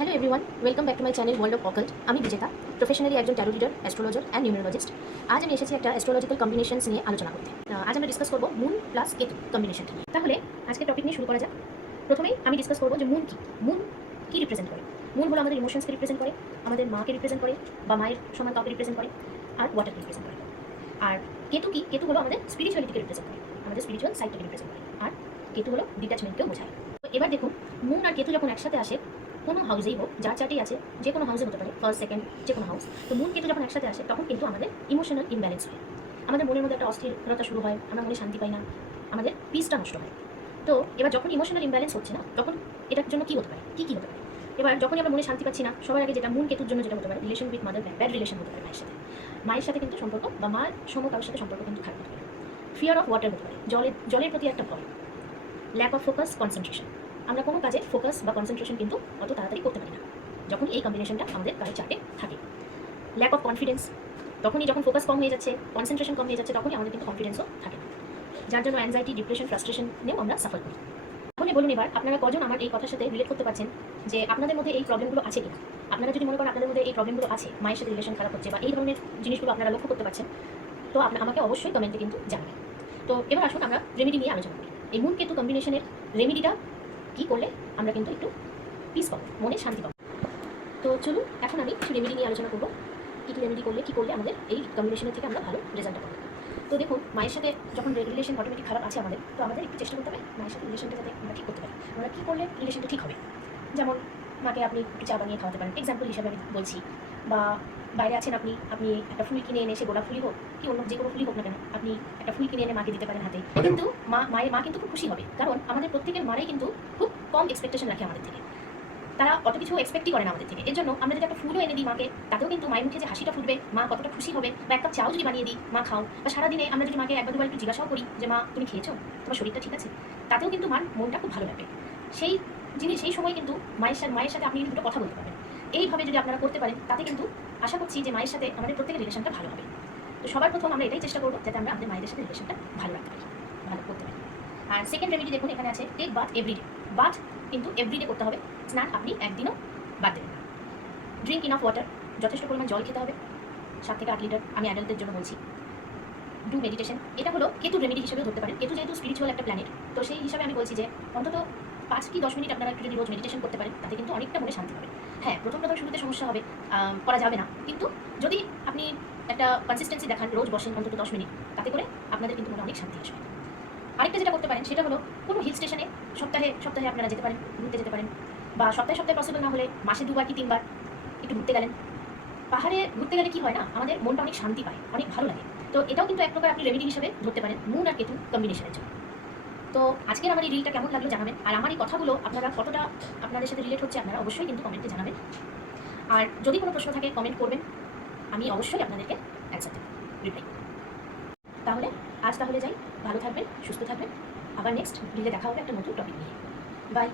Hello everyone, welcome back to my channel world of occult. আমি বিজেতা, professionally একজন taro reader, astrologer and নিউমেরোলজিস্ট। আজ আমি এসেছি একটা অ্যাস্ট্রোলজিক্যাল কম্বিনেশনস নিয়ে আলোচনা করতে। আজ আমরা ডিসকাস করবো মুন প্লাস কেতু কম্বিনেশনটি নিয়ে। তাহলে আজকের টপিক নিয়ে শুরু করা যাক। প্রথমেই আমি ডিসকাস করবো যে মুন কি। মুন কি রিপ্রেজেন্ট করে? মুন হলো আমাদের ইমোশনসকে রিপ্রেজেন্ট করে, আমাদের মাকে রিপ্রেজেন্ট করে বা মায়ের সমান কাউকে রিপ্রেজেন্ট করে, আর ওয়াটারকে রিপ্রেজেন্ট করে। আর কেতু কি? কেতু হলো আমাদের স্পিরিচুয়ালিটিকে রিপ্রেজেন্ট করে, আমাদের স্পিরিচুয়াল সাইডটাকে রিপ্রেজেন্ট করে। আর কেতু হলো ডিট্যাচমেন্টকেও বোঝায়। তো এবার দেখুন, মুন আর কেতু যখন একসাথে আসে, কোনো হাউসেই হোক, যার চার্টেই আছে, যে কোনো হাউসে হতে পারে, ফার্স্ট সেকেন্ড যে কোনো হাউস, তো মুন কেতু যখন একসাথে আসে তখন কিন্তু আমাদের ইমোশনাল ইমব্যালেন্স হয়, আমাদের মনের মধ্যে একটা অস্থিরতা শুরু হয়, আমরা মনে শান্তি পাই না, আমাদের পিসটা নষ্ট হয়। তো এবার যখন ইমোশনাল ইমব্যালেন্স হচ্ছে না, তখন এটার জন্য কী হতে পারে, কী হতে পারে? এবার যখনই আমরা মনে শান্তি পাচ্ছি না, সবার আগে যেটা মুন কেতুর জন্য যেটা হতে পারে, relation with mother, bad relation হতে পারে মায়ের সাথে কিন্তু সম্পর্ক, বা মার সম কারোর সাথে সম্পর্ক কিন্তু খারাপ হতে পারে। ফিয়ার অফ ওয়াটার হতে পারে, জলের প্রতি একটা ভয়, ল্যাক অফ ফোকাস, কনসেন্ট্রেশন, আমরা কোনো কাজে ফোকাস বা কনসেন্ট্রেশন কিন্তু অত তাড়াতাড়ি করতে পারি না যখন এই কম্বিনেশনটা আমাদের গায়ে চার্টে থাকে। ল্যাক অফ কনফিডেন্স, তখনই যখন ফোকাস কম হয়ে যাচ্ছে, কনসেন্ট্রেশন কম হয়ে যাচ্ছে, তখনই আমাদের কিন্তু কনফিডেন্সও থাকে না, যার জন্য অ্যাংজাইটি, ডিপ্রেশন, ফ্রাস্ট্রেশন নিয়েও আমরা সাফার করি। তাহলে বলুন এবার আপনারা কজন আমার এই কথার সাথে রিলেট করতে পারছেন যে আপনাদের মধ্যে এই প্রবলেমগুলো আছে কিনা? আপনারা যদি মনে করেন আপনাদের মধ্যে এই প্রবলেমগুলো আছে, মায়ের সাথে রিলেশন খারাপ হচ্ছে বা এই ধরনের জিনিসগুলো আপনারা লক্ষ্য করতে পারছেন, তো আমাকে অবশ্যই কমেন্টে কিন্তু জানাবেন। তো এবার আসুন আমরা রেমেডি নিয়ে আলোচনা করি। এই মুন কেতু কম্বিনেশনের রেমেডিটা কী করলে আমরা কিন্তু একটু পিস পাবো, মনে শান্তি পাবো। তো চলুন এখন আমি কিছু রেমেডি নিয়ে আলোচনা করবো, কী কী রেমেডি করলে কী করলে আমাদের এই কম্বিনেশনের থেকে আমরা ভালো রেজাল্টটা পাবো। তো দেখুন, মায়ের সাথে যখন রিলেশন অটোমেটিক খারাপ আছে আমাদের, তো আমাদের একটু চেষ্টা করতে হবে মায়ের সাথে রিলেশনটা যাতে আমরা ঠিক করতে পারি। আমরা কী করলে রিলেশনটা ঠিক হবে? যেমন মাকে আপনি একটু চা বানিয়ে খাওয়াতে পারেন, এক্সাম্পল হিসাবে আমি বলছি। বা বাইরে আছেন আপনি, একটা ফুল কিনে এনে, সে গোলাপ ফুলই হোক কি অন্য যে কোনো ফুলই হোক না কেন, আপনি একটা ফুল কিনে এনে মাকে দিতে পারেন হাতে, কিন্তু মা কিন্তু খুব খুশি হবে। কারণ আমাদের প্রত্যেকের মারাই কিন্তু খুব কম এক্সপেকটেশন রাখে আমাদের থেকে, তারা অত কিছু এক্সপেক্টই করে না আমাদের থেকে। এর জন্য আমরা যদি একটা ফুলও এনে দিই মাকে, তাতেও কিন্তু মায়ের মুখে যে হাসিটা ফুটবে, মা কতটা খুশি হবে। বা একটা চাও যদি বানিয়ে দিই, মা খাও, বা সারাদিনে আমরা যদি মাকে একবার দুবার একটু জিজ্ঞাসাও করি যে মা তুমি খেয়েছো, তোমার শরীরটা ঠিক আছে, তাতেও কিন্তু মার মনটা খুব ভালো লাগবে। সেই সেই সময় কিন্তু মায়ের সাথে আপনি কিন্তু দুটো কথা বলতে পারবেন। এইভাবে যদি আপনারা করতে পারেন, তাতে কিন্তু আশা করছি যে মায়ের সাথে আমাদের প্রত্যেকের রিলেশনটা ভালো হবে। তো সবার প্রথম আমরা এটাই চেষ্টা করবো যাতে আমরা আমাদের মায়েদের সাথে রিলেশনটা ভালো রাখতে পারি, ভালো করতে পারি। আর সেকেন্ড রেমেডি দেখুন, এখানে আছে টেক বাথ এভরিডে। বাথ কিন্তু এভরিডে করতে হবে, স্নান আপনি একদিনও বাদ দেবেন না। ড্রিঙ্ক ইনাফ ওয়াটার, যথেষ্ট পরিমাণ জল খেতে হবে, 7 থেকে 8 লিটার, আমি অ্যাডাল্টদের জন্য বলছি। ডু মেডিটেশন, এটা হলো কেতু রেমেডি হিসেবে ধরতে পারেন। কেতু যেহেতু স্পিরিচুয়াল একটা প্ল্যানেট, তো সেই হিসাবে আমি বলছি যে অন্তত 5 কি 10 মিনিট আপনারা একটু যদি রোজ মেডিটেশন করতে পারেন, তাতে কিন্তু অনেকটা মনে শান্তি পাবে। হ্যাঁ, প্রথম শুরুতে সমস্যা হবে, করা যাবে না, কিন্তু যদি আপনি একটা কনসিস্টেন্সি দেখান, রোজ বসেন অন্তত 10 মিনিট, তাতে করে আপনাদের কিন্তু মনে অনেক শান্তি আসবে। আরেকটা যেটা করতে পারেন সেটা হলো কোনো হিল স্টেশনে সপ্তাহে আপনারা যেতে পারেন, ঘুরতে যেতে পারেন, বা সপ্তাহে পসিবল না হলে মাসে 2 বার কি 3 বার একটু ঘুরতে গেলেন। পাহাড়ে ঘুরতে গেলে কি হয় না, আমাদের মনটা অনেক শান্তি পায়, অনেক ভালো লাগে। তো এটাও কিন্তু এক প্রকার আপনি রেমেডি হিসেবে ধরতে পারেন মুন আর কেতু কম্বিনেশনের জন্য। তো আজকের আমার এই রিলটা কেমন লাগলো জানাবেন, আর আমার এই কথাগুলো আপনারা কতটা আপনাদের সাথে রিলেট হচ্ছে আপনারা অবশ্যই কিন্তু কমেন্টে জানাবেন। আর যদি কোনো প্রশ্ন থাকে কমেন্ট করবেন, আমি অবশ্যই আপনাদেরকে অ্যান্সার দেব, রিপ্লাই। তাহলে যাই, ভালো থাকবেন, সুস্থ থাকবেন, আবার নেক্সট রিলে দেখা হবে একটা নতুন টপিক নিয়ে। বাই।